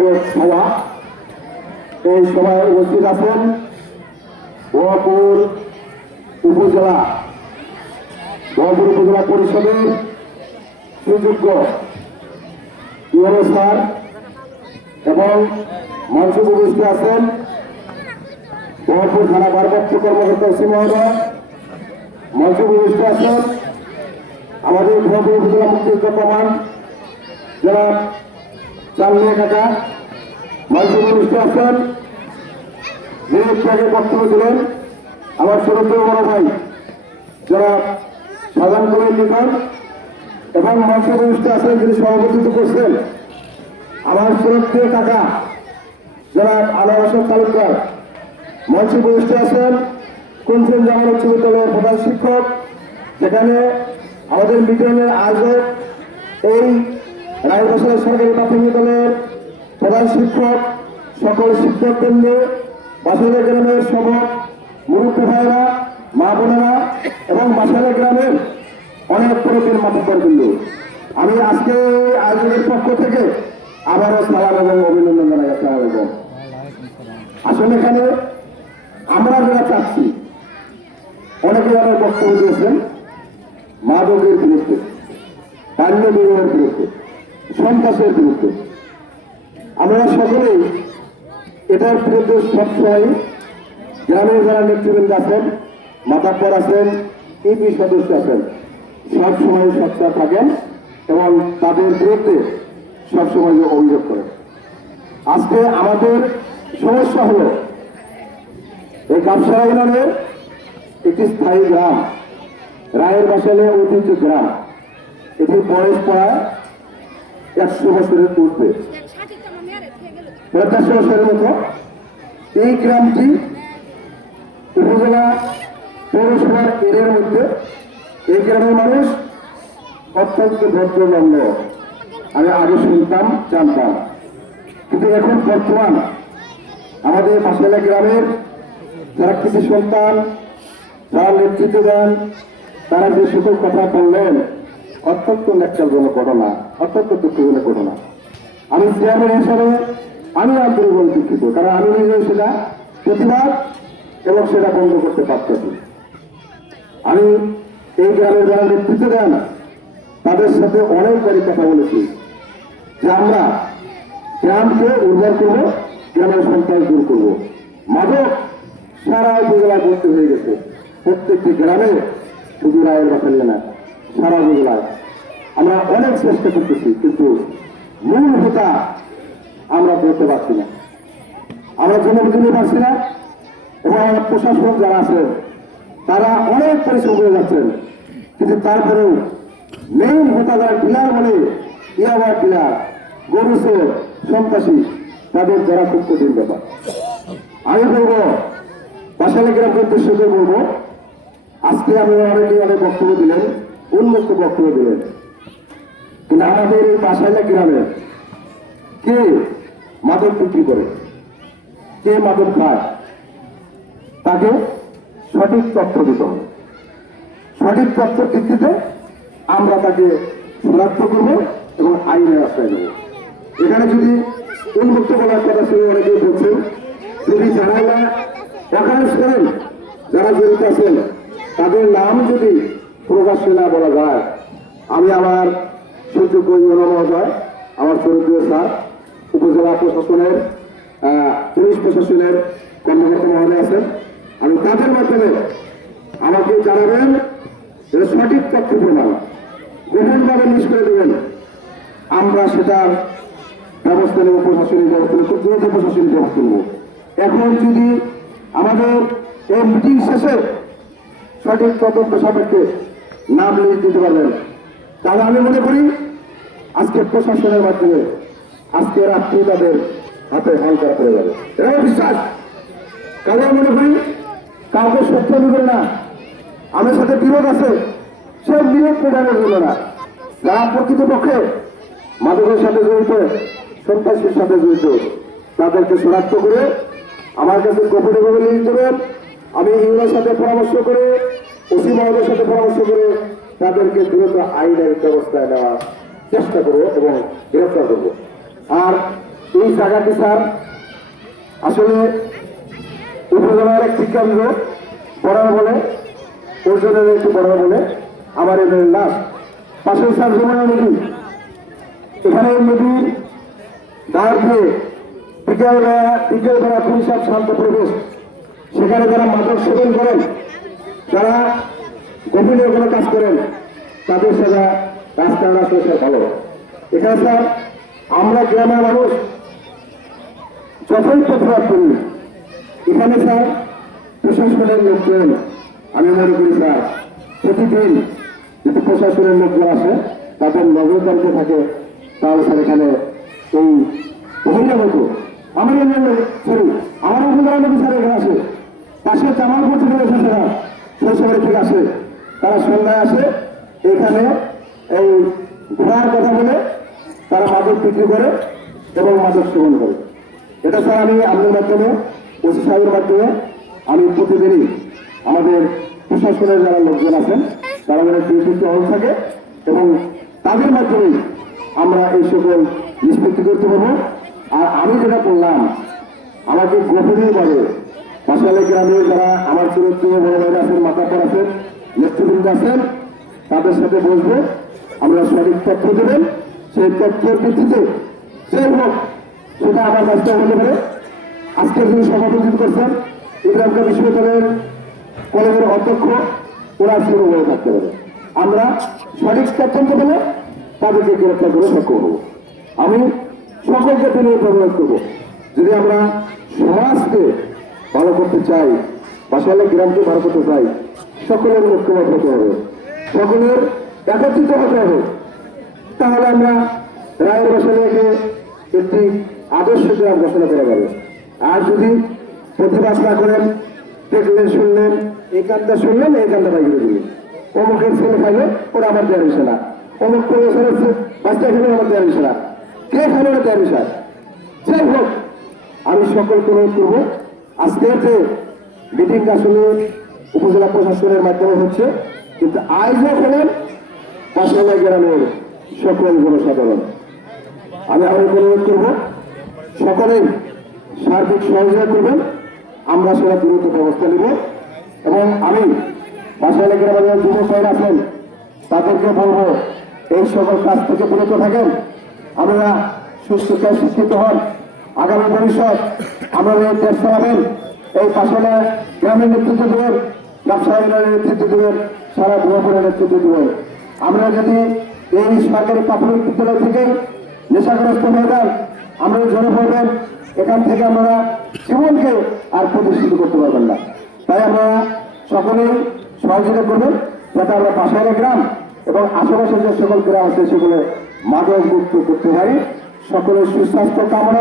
বিরোধ সভা। এই সভায় উপস্থিত আছেন বহরপুর উপজেলা পরিষদের সুযোগ্য ইউনো স্যার এবং মঞ্চে উপস্থিত আছেন বহরপুর থানা ভারপ্রাপ্ত কর্মকর্তা ওসি মহোদয়। মঞ্চে উপস্থিত আছেন আমাদের বহরপুর উপজেলা মুক্তিযোদ্ধা প্রমাণ যারা চালিয়ে কাকা। মঞ্চে উপস্থিত আছেন যিনি আগে বক্তব্য দিলেন আমার শ্রদ্ধেয় বড় ভাই যারা সাধারণ কবির লিখন এবং মঞ্চে উপস্থিত আছেন যিনি সভাপতিত্ব করছেন আমার শ্রদ্ধেয় কাকা যারা আনোয়ার হোসেন তালুকদার। মঞ্চে উপস্থিত আছেন কুঞ্চন জামান উচ্চ বিদ্যালয়ের প্রধান শিক্ষক, যেখানে আমাদের মিটনের আয়োজক এই রায়বাসার সরকারি প্রাথমিক বিদ্যালয়ের প্রধান শিক্ষক, সকল শিক্ষকবৃন্দ, বাসাইলা গ্রামের সব মুরব্বী ভাইয়েরা, মা বোনেরা এবং বাসাইলা গ্রামের অনেক প্রবীণ মাতব্বরবৃন্দ, আমি আজকে আয়োজকের পক্ষ থেকে আবারও সালাম এবং অভিনন্দন জানাই। আসসালামু আলাইকুম। আসলে এখানে আমরা যারা চাচ্ছি অনেকে অনেক বক্তব্য দিয়েছেন মাদকের বিরুদ্ধে, বাল্য বিবাহের বিরুদ্ধে, সন্ত্রাসের বিরুদ্ধে। আমরা সকলেই এটার বিরুদ্ধে সবসময় গ্রামের যারা নেতৃবৃন্দ আছেন, মাতাব্বর আছেন, ইপি সদস্য আছেন, সবসময় সচ্চার থাকেন এবং তাদের বিরুদ্ধে সবসময় অভিযোগ করেন। আজকে আমাদের সমস্যা হল এই কাপসারা ইউনিয়নের একটি স্থায়ী গ্রাম, রায়ের বাসালে ঐতিহ্য গ্রাম। এটির বয়স প্রায় 100 বছরের ঊর্ধ্বে, 50 বছরের মতো। এই গ্রামটি উপজেলা পৌরসভার এরিয়ার মধ্যে। এই গ্রামের মানুষ অত্যন্ত ভদ্রনম্র, আমি আগে শুনতাম, জানতাম, কিন্তু এখন বর্তমান আমাদের বাসাইলা গ্রামের যারা কৃষি সন্তান, যারা নেতৃত্ব দেন, তারা যে সকল কথা বললেন অত্যন্ত ন্যাক্কারজনক ঘটনা, অত্যন্ত দুঃখজনক ঘটনা। আমি চেয়ারম্যান হিসাবে আমি আন্তরিকভাবে দুঃখিত, কারণ আমি নিজেও সেটা প্রতিবাদ এবং সেটা বন্ধ করতে পারতেছি। আমি এই গ্রামের যারা নেতৃত্ব দেন তাদের সাথে অনেকবারই কথা বলেছি যে আমরা গ্রামকে উর্বর করবো, গ্রামের সন্ত্রাস দূর করবো। মাদক সারা উপজেলায় ভর্তি হয়ে গেছে, প্রত্যেকটি গ্রামে, শুধু রায়ের বাসালে না, সারা উপজেলায়। আমরা অনেক চেষ্টা করতেছি, কিন্তু মূল হোতা আমরা বলতে পারছি না, আমরা জনপ্রতিনিধি পারছি না এবং আমার প্রশাসক যারা আছেন তারা অনেক পরিশ্রম করে যাচ্ছেন, কিন্তু তারপরেও মেইন হোতা যারা ডিলার বলে, ইয়াবা ডিলার, গরুসের সন্ত্রাসী, তাদের যারা খুব কঠিন ব্যাপার। আমি বলবো বাসাইলা গ্রামের উদ্দেশ্য করে বলবো, আজকে আমি অনেক বক্তব্য দিলেন, উন্মুক্ত বক্তব্য দিলেন, কিন্তু আমাদের এই বাসাইলা গ্রামে কে মাদক বিক্রি করে, কে মাদক খায়, তাকে সঠিক তথ্য দিতে হবে। সঠিক তথ্যের ভিত্তিতে আমরা তাকে শনাক্ত করব এবং আইনের আশ্রয় নেব। এখানে যদি উন্মুক্ত বলার কথা শুনে অনেকেই বলছেন, যদি জানালা অকাশ করেন যারা জড়িত আছেন তাদের নাম যদি প্রকাশ্যে না বলা যায়, আমি আমার সুযোগ্য ইউনো মহোদয়, আমার শ্রদ্ধেয় স্যার, উপজেলা প্রশাসনের পুলিশ প্রশাসনের কর্মকর্তা মহোদয় আছেন, আমি তাদের মাধ্যমে আমাকে জানাবেন যেটা সঠিক তথ্য প্রমাণ গভীরভাবে মিস করে দেবেন, আমরা সেটার ব্যবস্থা নেব, প্রশাসনিক ব্যবস্থা নেব, দ্রুত প্রশাসনিক ব্যবস্থা নেব। এখন যদি আমাদের এই মিটিং শেষে সঠিক তদন্ত সাপেক্ষে নাম লিস্ট দিতে পারবেন, তাহলে আমি মনে করি আজকে প্রশাসনের মাধ্যমে আজকে রাত্রি তাদের হাতে হালকা করে যাবে, এটা বিশ্বাস। কারণ মনে করি কাউকে সত্য দিবে না, আমার সাথে বিরোধ আছে, সব বিরোধ মেটানোর জন্য না, যারা প্রকৃতপক্ষে মাদকের সাথে জড়িত, সন্ত্রাসের সাথে জড়িত, তাদেরকে শনাক্ত করে আমার কাছে গোপনীয়ভাবে লিখে দেবেন। আমি ইউনোর সাথে পরামর্শ করে, ওসি মহোদয়ের সাথে পরামর্শ করে তাদেরকে দ্রুত আইনের ব্যবস্থায় নেওয়ার চেষ্টা করবো এবং গ্রেফতার করবো। আর এই জায়গাটি স্যার আসলে উপজেলার একটি কেন্দ্র বড় বলে ওজনের একটু বড় বলে আমার এদের লাশ পাশে স্যার যমুনা নদী। এখানে নদীর ধার দিয়ে বিকেলবেলা পুলিশের শান্ত পরিবেশ, সেখানে যারা মাদক সেবন করেন, যারা গোপনীয় কোনো কাজ করেন, তাদের সাথে রাস্তায় আসলে স্যার ভালো। এখানে স্যার আমরা গ্রামের মানুষ যথেষ্ট প্রতিবাদ করি। এখানে স্যার প্রশাসনের লোকজন আমি মনে করি স্যার প্রতিদিন যদি প্রশাসনের লোকজন আসে তাদের নজরদারিতে থাকে, তাহলে স্যার এখানে এই বহিরাগত আমার সরি আমার উপজেলা নদী স্যার এখানে আসে, পাশে জামালপুর থেকে এসে স্যার শৈশবের থেকে আসে, তারা সন্ধ্যায় আসে এখানে এই ঘোড়ার কথা বলে তারা মাদক বিক্রি করে এবং মাদক সেবন করে। এটা স্যার আমি আপনার মাধ্যমে ওসি সাহেবের মাধ্যমে আমি প্রতিদিনই আমাদের প্রশাসনের যারা লোকজন আছেন তারা যেন ডিউটিতে অন থাকে এবং তাদের মাধ্যমেই আমরা এই সকল নিষ্পত্তি করতে পারবো। আর আমি যেটা বললাম আমাকে গোপনীয়ভাবে পাশালে গ্রামে যারা আমার চরিত্র বড় ভাইরা আছেন, মাথাপর আছেন, নেতৃবৃন্দ আছেন, তাদের সাথে বসবো, আমরা সঠিক তথ্য দেবেন। সেই তথ্যের ভিত্তিতে সেই হোক সেটা আমার কাছ থেকে হতে পারে। আজকে যিনি সভাপতি করছেন ইব্রাহিম বিশ্ববিদ্যালয়ের কলেজের অধ্যক্ষ, ওরা শুরু হয়ে থাকতে পারে। আমরা সঠিক তথ্য পেলে তাদেরকে গ্রেপ্তার করে সক্ষম হব। আমি সকলকে বিনিয়োগ অনুরোধ করবো, যদি আমরা সমাজকে ভালো করতে চাই, বাসালে গ্রামকে ভালো করতে চাই, সকলের ঐক্যবদ্ধ হতে হবে, সকলের একত্রিত হতে হবে। তাহলে আমরা রায়ের বাসালিয়াকে একটি আদর্শ গ্রাম ঘোষণা করা যাবে। আর যদি প্রতিবাদ না করেন, দেখলেন শুনলেন, এই কানটা শুনলেন, এই কানটা বাইরে দিলেন, অমুকের ছেলে খাইলে ওরা আমার দেওয়ার বিষয় না, অমুক প্রবেশের বাচ্চা খেলে আমার দেওয়ার বিষয় না, কে খাইলে ওরা দেওয়ার বিষয়। যাই হোক আমি সকলকে অনুরোধ করবো, আজকের যে মিটিং আসলে উপজেলা প্রশাসনের মাধ্যমে হচ্ছে, কিন্তু আয়োজক হলেন বাসালা গ্রামের সকল জনসাধারণ। আমি আরো অনুরোধ করব সকলেই সার্বিক সহযোগিতা করবেন, আমরা সেটা দ্রুত ব্যবস্থা নেব। এবং আমি বাসালা গ্রামের যুবক ভাইরা আছেন তাদেরকে বলবো এই সকল কাজ থেকে বিরত থাকেন, আমরা সুস্থতায় শিক্ষিত হন, আগামী ভবিষ্যৎ আমরা এই দেশ চালাবেন। এই পাশালে গ্রামের নেতৃত্ব দেবেন, ব্যবসায়ীদের নেতৃত্ব দেবেন, সারা ভূমিপুরের নেতৃত্ব দেবেন। আমরা যদি এই সরকারি প্রাথমিক বিদ্যালয় থেকে নেশাগ্রস্ত হয়ে যান, আমরা ঝরে পড়বেন, এখান থেকে আমরা জীবনকে আর প্রতিষ্ঠিত করতে পারবেন না। তাই আমরা সকলেই সহযোগিতা করবেন যাতে আমরা পাশালে গ্রাম এবং আশেপাশে যে সকল গ্রাম আছে সেগুলো মাদক মুক্ত করতে পারি। সকলের সুস্বাস্থ্য কামনা।